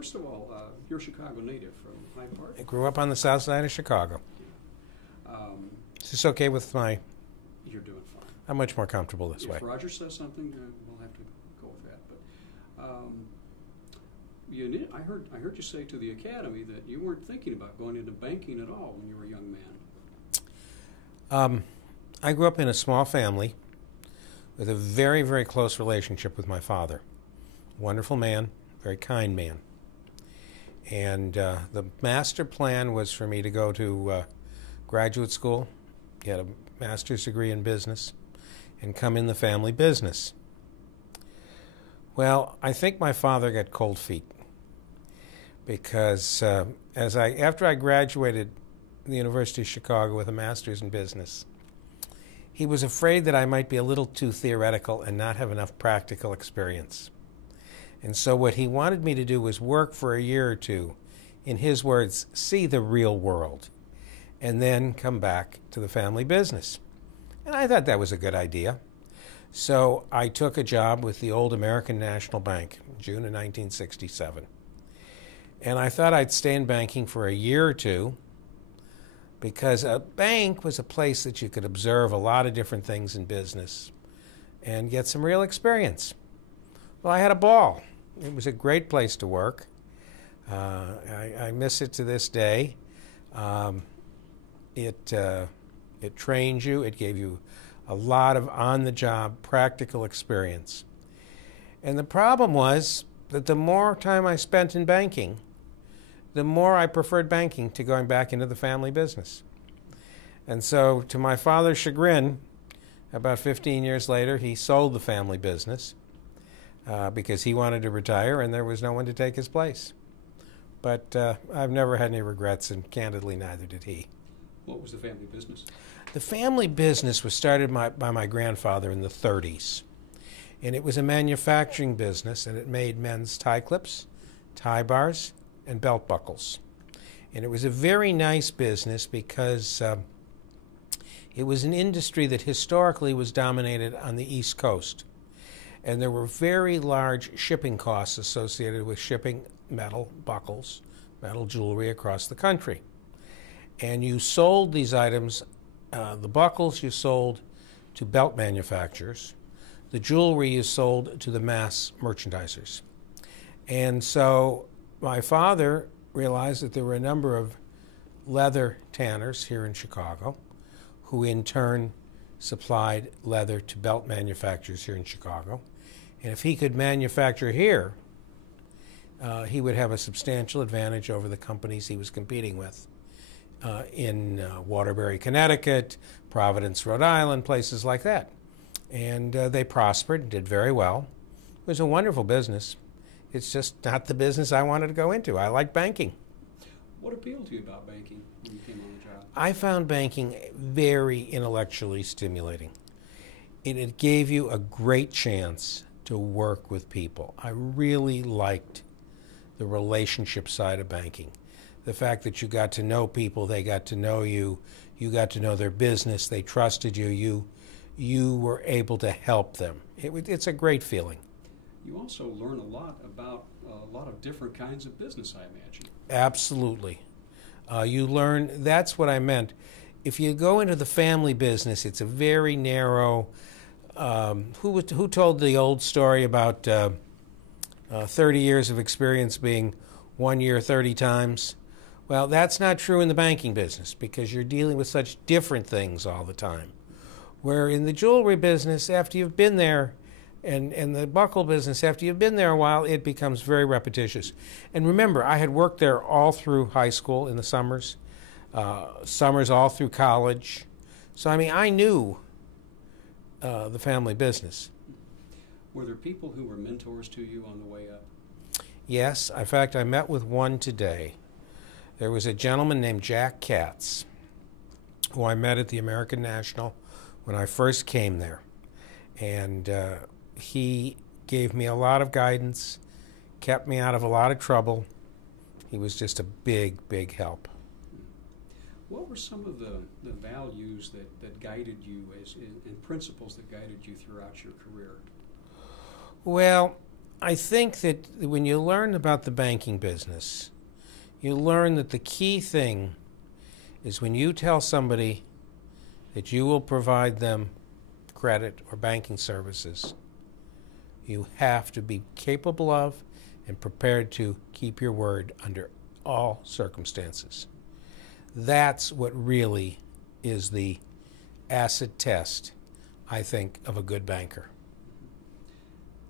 First of all, you're a Chicago native from Hyde Park? I grew up on the south side of Chicago. Is this okay with my... You're doing fine. I'm much more comfortable this way. If Roger says something, we'll have to go with that. But I heard you say to the Academy that you weren't thinking about going into banking at all when you were a young man. I grew up in a small family with a very, very close relationship with my father. Wonderful man, very kind man. And the master plan was for me to go to graduate school, get a master's degree in business, and come in the family business. Well, I think my father got cold feet because after I graduated the University of Chicago with a master's in business, he was afraid that I might be a little too theoretical and not have enough practical experience. And so what he wanted me to do was work for a year or two, in his words, see the real world, and then come back to the family business. And I thought that was a good idea. So I took a job with the old American National Bank in June of 1967. And I thought I'd stay in banking for a year or two because a bank was a place that you could observe a lot of different things in business and get some real experience. Well, I had a ball. It was a great place to work. I miss it to this day. It trained you. It gave you a lot of on-the-job practical experience. And the problem was that the more time I spent in banking, the more I preferred banking to going back into the family business. And so, to my father's chagrin, about 15 years later, he sold the family business because he wanted to retire and there was no one to take his place. But I've never had any regrets, and candidly, neither did he. What was the family business? The family business was started by my grandfather in the 30s. And it was a manufacturing business, and it made men's tie clips, tie bars, and belt buckles. And it was a very nice business because it was an industry that historically was dominated on the East Coast. And there were very large shipping costs associated with shipping metal buckles, metal jewelry across the country. And you sold these items, the buckles you sold to belt manufacturers, the jewelry you sold to the mass merchandisers. And so my father realized that there were a number of leather tanners here in Chicago who in turn supplied leather to belt manufacturers here in Chicago. And if he could manufacture here, he would have a substantial advantage over the companies he was competing with in Waterbury, Connecticut, Providence, Rhode Island, places like that. And they prospered and did very well. It was a wonderful business. It's just not the business I wanted to go into. I like banking. What appealed to you about banking when you came on the job? I found banking very intellectually stimulating. It gave you a great chance to work with people. I really liked the relationship side of banking. The fact that you got to know people, they got to know you, you got to know their business, they trusted you, you were able to help them. It's a great feeling. You also learn a lot about a lot of different kinds of business, I imagine. Absolutely. You learn, that's what I meant. If you go into the family business, it's a very narrow, who told the old story about 30 years of experience being 1 year 30 times? Well, that's not true in the banking business because you're dealing with such different things all the time. Where in the jewelry business, after you've been there, and the buckle business, after you've been there a while, it becomes very repetitious. And remember, I had worked there all through high school in the summers, summers all through college. So, I mean, I knew the family business. Were there people who were mentors to you on the way up? Yes. In fact, I met with one today. There was a gentleman named Jack Katz, who I met at the American National when I first came there. And he gave me a lot of guidance, kept me out of a lot of trouble. He was just a big, big help. What were some of the values that guided you and principles that guided you throughout your career? Well, I think that when you learn about the banking business, you learn that the key thing is when you tell somebody that you will provide them credit or banking services, you have to be capable of and prepared to keep your word under all circumstances. That's what really is the acid test, I think, of a good banker.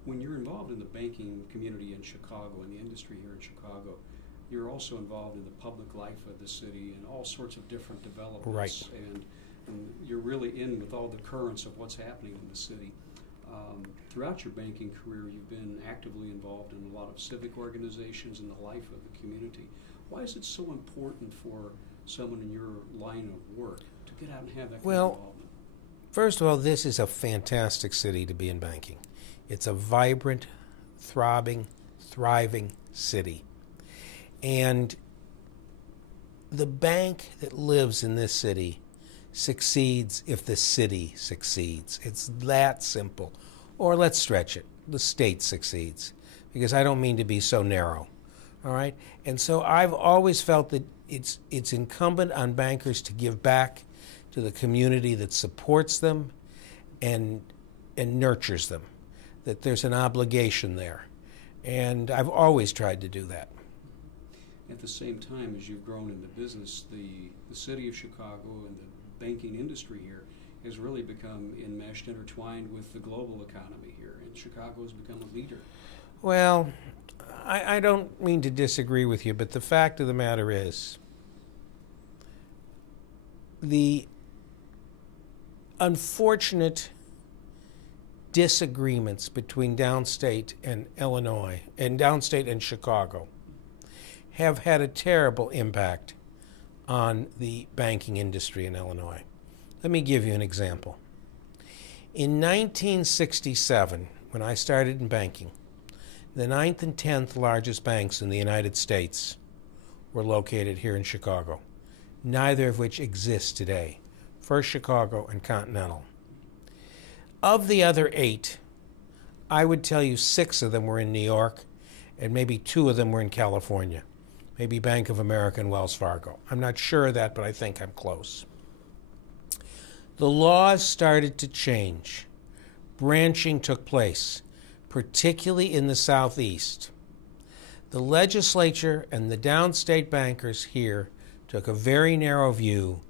When you're involved in the banking community in Chicago, in the industry here in Chicago, you're also involved in the public life of the city and all sorts of different developments. Right. And you're really in with all the currents of what's happening in the city. Throughout your banking career, you've been actively involved in a lot of civic organizations and the life of the community. Why is it so important for someone in your line of work to get out and have that kind of involvement? First of all, this is a fantastic city to be in banking. It's a vibrant, thriving city. And the bank that lives in this city succeeds if the city succeeds. It's that simple. Or let's stretch it. The state succeeds. Because I don't mean to be so narrow. All right? And so I've always felt that it's incumbent on bankers to give back to the community that supports them and nurtures them. That there's an obligation there. And I've always tried to do that. At the same time, as you've grown in the business, the city of Chicago and the banking industry here has really become enmeshed, intertwined with the global economy here, and Chicago has become a leader. Well, I don't mean to disagree with you, but the fact of the matter is the unfortunate disagreements between downstate and Illinois, and downstate and Chicago, have had a terrible impact on the banking industry in Illinois. Let me give you an example. In 1967, when I started in banking, the 9th and 10th largest banks in the United States were located here in Chicago, neither of which exists today. First Chicago and Continental. Of the other 8, I would tell you 6 of them were in New York, and maybe 2 of them were in California. Maybe Bank of America and Wells Fargo. I'm not sure of that, but I think I'm close. The laws started to change. Branching took place, particularly in the Southeast. The legislature and the downstate bankers here took a very narrow view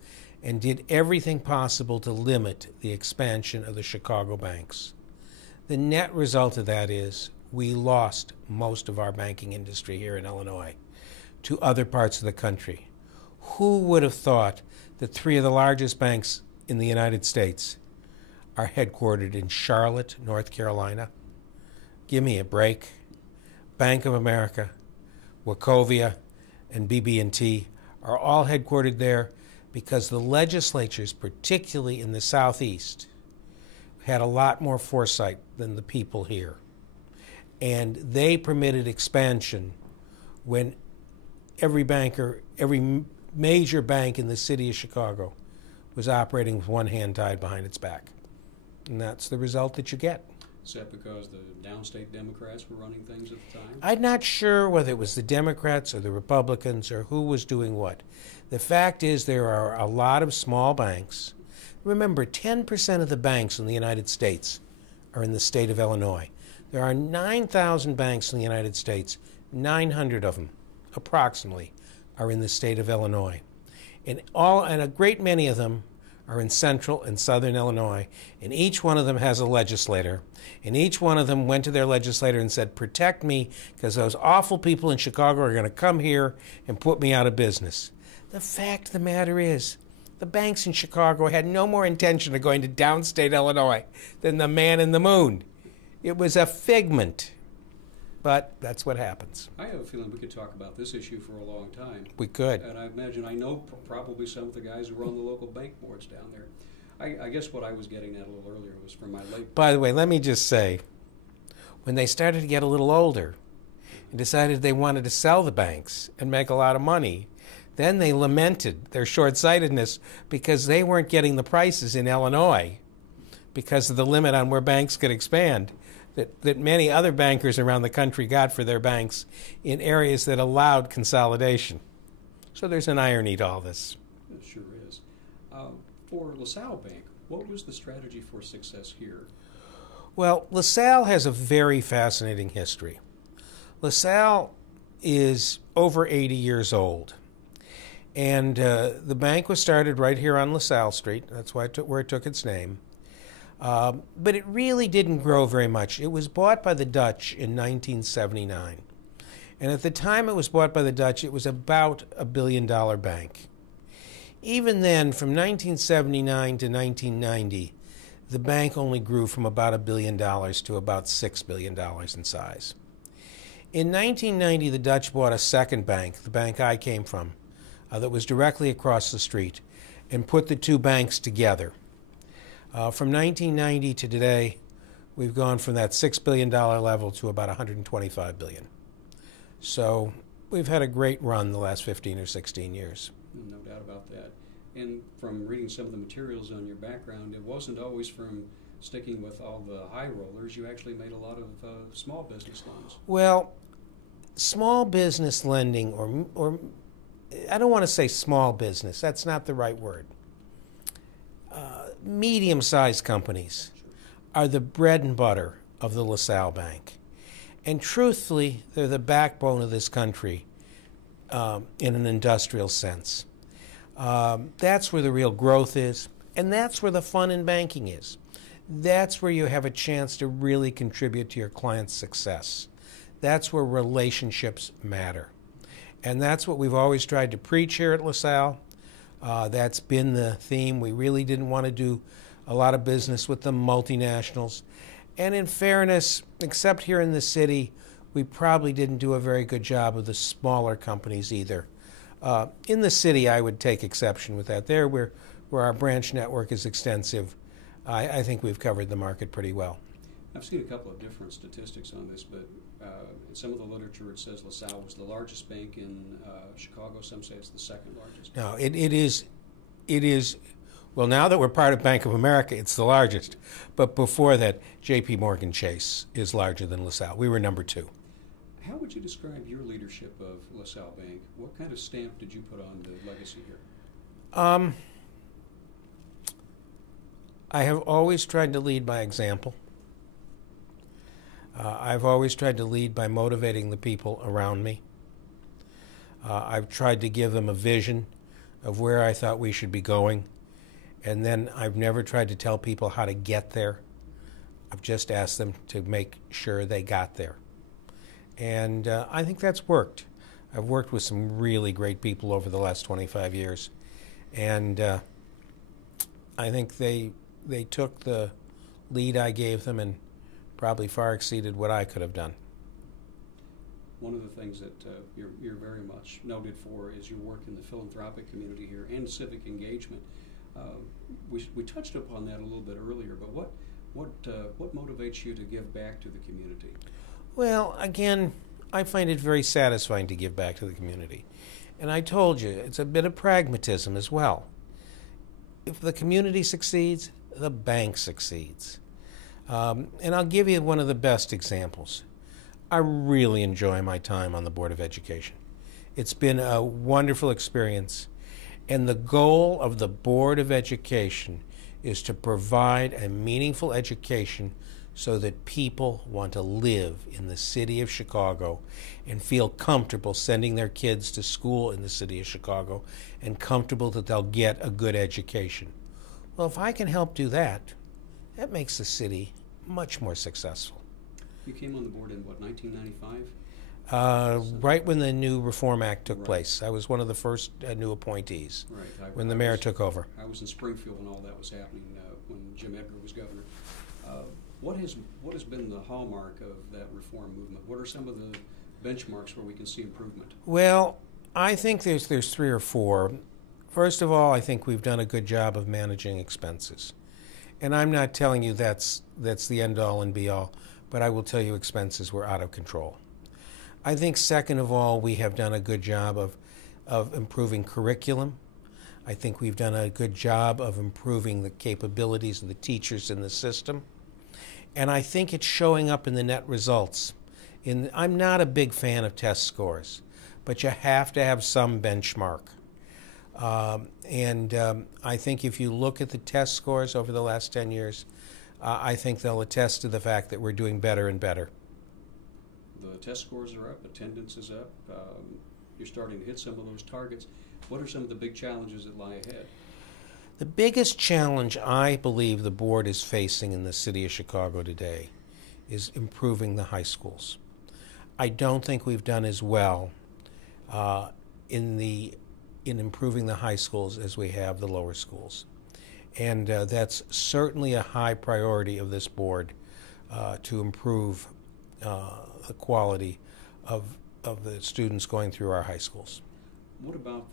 and did everything possible to limit the expansion of the Chicago banks. The net result of that is we lost most of our banking industry here in Illinois to other parts of the country. Who would have thought that 3 of the largest banks in the United States are headquartered in Charlotte, North Carolina? Give me a break. Bank of America, Wachovia, and BB&T are all headquartered there because the legislatures, particularly in the Southeast, had a lot more foresight than the people here. And they permitted expansion when every major bank in the city of Chicago was operating with one hand tied behind its back. And that's the result that you get. Is that because the downstate Democrats were running things at the time? I'm not sure whether it was the Democrats or the Republicans or who was doing what. The fact is there are a lot of small banks. Remember, 10% of the banks in the United States are in the state of Illinois. There are 9,000 banks in the United States. 900 of them, approximately, are in the state of Illinois. And a great many of them are in central and southern Illinois, and each one of them has a legislator, and each one of them went to their legislator and said, protect me, because those awful people in Chicago are going to come here and put me out of business. The fact of the matter is, the banks in Chicago had no more intention of going to downstate Illinois than the man in the moon. It was a figment. But that's what happens. I have a feeling we could talk about this issue for a long time. We could. And I imagine I know probably some of the guys who run the local bank boards down there. I guess what I was getting at a little earlier was from my late... By the way, let me just say, when they started to get a little older and decided they wanted to sell the banks and make a lot of money, then they lamented their short-sightedness because they weren't getting the prices in Illinois because of the limit on where banks could expand. that many other bankers around the country got for their banks in areas that allowed consolidation. So there's an irony to all this. It sure is. For LaSalle Bank, what was the strategy for success here? Well, LaSalle has a very fascinating history. LaSalle is over 80 years old. And the bank was started right here on LaSalle Street. That's where it took its name. But it really didn't grow very much. It was bought by the Dutch in 1979. And at the time it was bought by the Dutch, it was about a $1 billion bank. Even then, from 1979 to 1990, the bank only grew from about $1 billion to about $6 billion in size. In 1990, the Dutch bought a second bank, the bank I came from, that was directly across the street, and put the two banks together. From 1990 to today, we've gone from that $6 billion level to about $125 billion. So we've had a great run the last 15 or 16 years. No doubt about that. And from reading some of the materials on your background, it wasn't always from sticking with all the high rollers. You actually made a lot of small business loans. Well, small business lending, or I don't want to say small business. That's not the right word. Medium-sized companies are the bread and butter of the LaSalle Bank. And truthfully, they're the backbone of this country in an industrial sense. That's where the real growth is, and that's where the fun in banking is. That's where you have a chance to really contribute to your client's success. That's where relationships matter. And that's what we've always tried to preach here at LaSalle. That's been the theme. We really didn't want to do a lot of business with the multinationals. And in fairness, except here in the city, we probably didn't do a very good job of the smaller companies either. In the city, I would take exception with that. There, where our branch network is extensive, I think we've covered the market pretty well. I've seen a couple of different statistics on this, but in some of the literature it says LaSalle was the largest bank in Chicago. Some say it's the second largest. No, it is. Well, now that we're part of Bank of America, it's the largest. But before that, J.P. Morgan Chase is larger than LaSalle. We were number 2. How would you describe your leadership of LaSalle Bank? What kind of stamp did you put on the legacy here? I have always tried to lead by example. I've always tried to lead by motivating the people around me. I've tried to give them a vision of where I thought we should be going. And then I've never tried to tell people how to get there. I've just asked them to make sure they got there. And I think that's worked. I've worked with some really great people over the last 25 years. And I think they took the lead I gave them and probably far exceeded what I could have done. One of the things that you're very much noted for is your work in the philanthropic community here and civic engagement. We touched upon that a little bit earlier, but what motivates you to give back to the community? Well, again, I find it very satisfying to give back to the community. And I told you, it's a bit of pragmatism as well. If the community succeeds, the bank succeeds. And I'll give you one of the best examples. I really enjoy my time on the Board of Education. It's been a wonderful experience. And the goal of the Board of Education is to provide a meaningful education so that people want to live in the city of Chicago and feel comfortable sending their kids to school in the city of Chicago and comfortable that they'll get a good education. Well, if I can help do that, that makes the city much more successful. You came on the board in, what, 1995? Right when the new Reform Act took place. I was one of the first new appointees when the mayor took over. I was in Springfield when all that was happening, when Jim Edgar was governor. What has been the hallmark of that reform movement? What are some of the benchmarks where we can see improvement? Well, I think there's 3 or 4. First of all, I think we've done a good job of managing expenses. And I'm not telling you that's the end-all and be-all, but I will tell you expenses were out of control. I think second of all, we have done a good job of improving curriculum. I think we've done a good job of improving the capabilities of the teachers in the system. And I think it's showing up in the net results. I'm not a big fan of test scores, but you have to have some benchmark. I think if you look at the test scores over the last 10 years, I think they'll attest to the fact that we're doing better and better. The test scores are up, attendance is up, you're starting to hit some of those targets. What are some of the big challenges that lie ahead? The biggest challenge I believe the board is facing in the city of Chicago today is improving the high schools. I don't think we've done as well in improving the high schools as we have the lower schools. And that's certainly a high priority of this board to improve the quality of the students going through our high schools. What about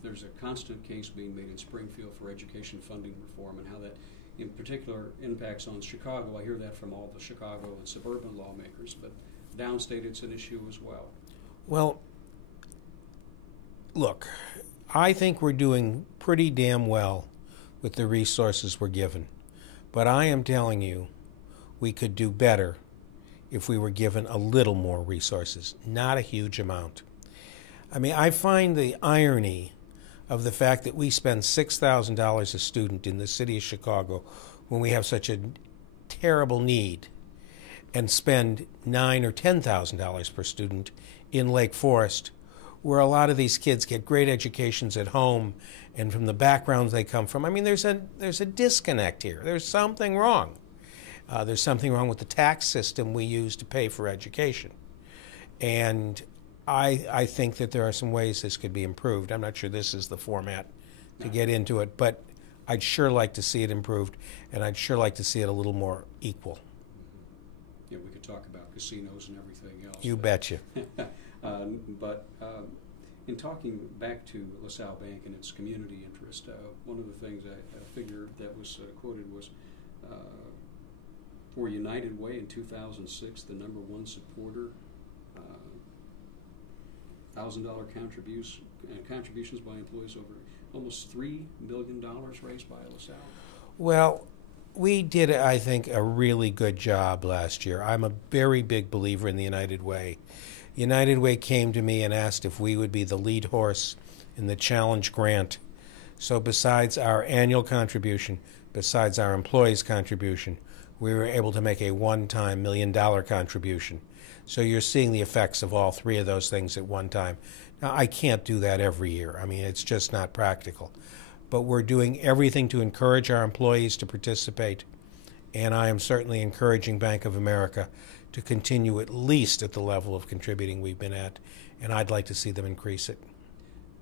there's a constant case being made in Springfield for education funding reform and how that in particular impacts on Chicago. I hear that from all the Chicago and suburban lawmakers, but downstate it's an issue as well. Well, look, I think we're doing pretty damn well with the resources we're given. But I am telling you, we could do better if we were given a little more resources, not a huge amount. I mean, I find the irony of the fact that we spend $6,000 a student in the city of Chicago when we have such a terrible need, and spend $9,000 or $10,000 per student in Lake Forest, where a lot of these kids get great educations at home and from the backgrounds they come from. I mean, there's a disconnect here. There's something wrong. There's something wrong with the tax system we use to pay for education. And I think that there are some ways this could be improved. I'm not sure this is the format to get into it, but I'd sure like to see it improved, and I'd sure like to see it a little more equal. Yeah, we could talk about casinos and everything else. You betcha. But in talking back to LaSalle Bank and its community interest, one of the things I figured that was quoted was for United Way in 2006, the #1 supporter, $1,000 contributions by employees, over almost $3 million raised by LaSalle. Well, we did, I think, a really good job last year. I'm a very big believer in the United Way. United Way came to me and asked if we would be the lead horse in the challenge grant. So besides our annual contribution, besides our employees' contribution, we were able to make a one-time $1 million contribution. So you're seeing the effects of all three of those things at one time. Now, I can't do that every year. I mean, it's just not practical. But we're doing everything to encourage our employees to participate. And I am certainly encouraging Bank of America to continue at least at the level of contributing we've been at. And I'd like to see them increase it.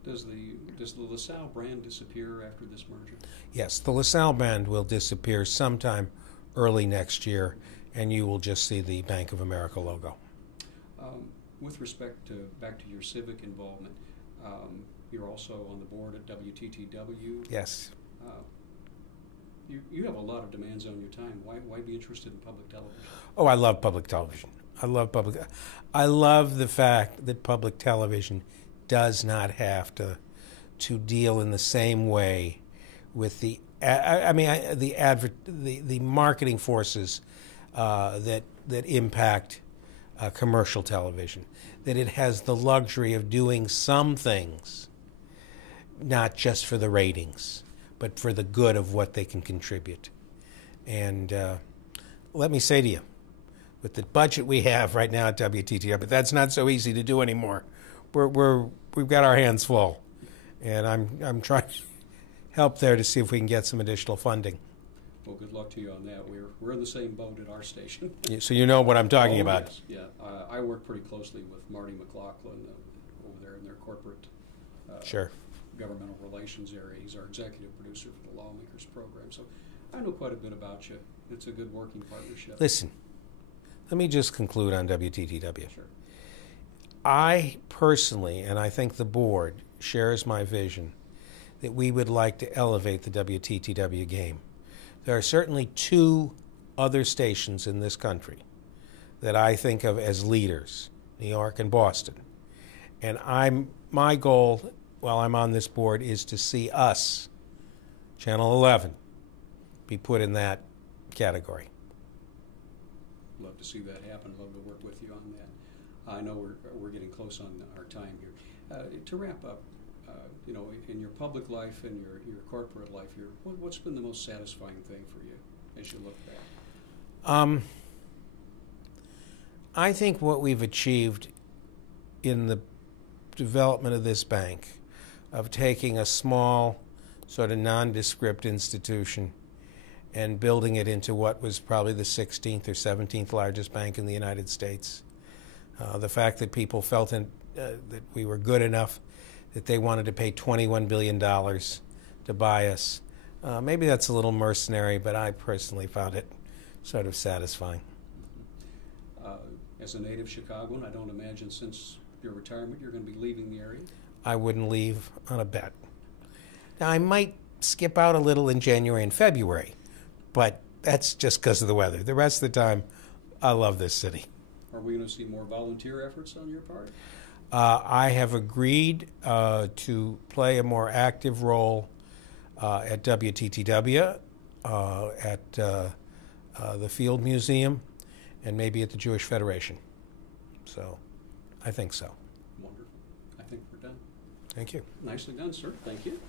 Does the LaSalle brand disappear after this merger? Yes, the LaSalle brand will disappear sometime early next year, and you will just see the Bank of America logo. With respect to back to your civic involvement, you're also on the board at WTTW. Yes. You have a lot of demands on your time. Why be interested in public television? Oh, I love public television. I love the fact that public television does not have to deal in the same way with the marketing forces that impact commercial television. That it has the luxury of doing some things, not just for the ratings, but for the good of what they can contribute. And let me say to you, with the budget we have right now at WTTR, but that's not so easy to do anymore. We've got our hands full, and I'm trying to help there to see if we can get some additional funding. Well, good luck to you on that. We're in the same boat at our station. So you know what I'm talking about. Yes. Yeah, I work pretty closely with Marty McLaughlin over there in their corporate sure. governmental relations area. He's our executive producer for the Lawmakers program. So I know quite a bit about you. It's a good working partnership. Listen, let me just conclude on WTTW. Sure. I personally, and I think the board, shares my vision that we would like to elevate the WTTW game. There are certainly two other stations in this country that I think of as leaders, New York and Boston. And my goal while I'm on this board is to see us, Channel 11, be put in that category. love to see that happen. Love to work with you on that. I know we're getting close on our time here. To wrap up, you know, in your public life and your corporate life, what's been the most satisfying thing for you as you look back? I think what we've achieved in the development of this bank, of taking a small, sort of nondescript institution and building it into what was probably the 16th or 17th largest bank in the United States. The fact that people felt that we were good enough that they wanted to pay $21 billion to buy us. Maybe that's a little mercenary, but I personally found it sort of satisfying. As a native Chicagoan, I don't imagine since your retirement you're going to be leaving the area? I wouldn't leave on a bet. Now, I might skip out a little in January and February, but that's just because of the weather. The rest of the time, I love this city. Are we going to see more volunteer efforts on your part? I have agreed to play a more active role at WTTW, at the Field Museum, and maybe at the Jewish Federation. So, I think so. Wonderful. I think we're done. Thank you. Nicely done, sir. Thank you.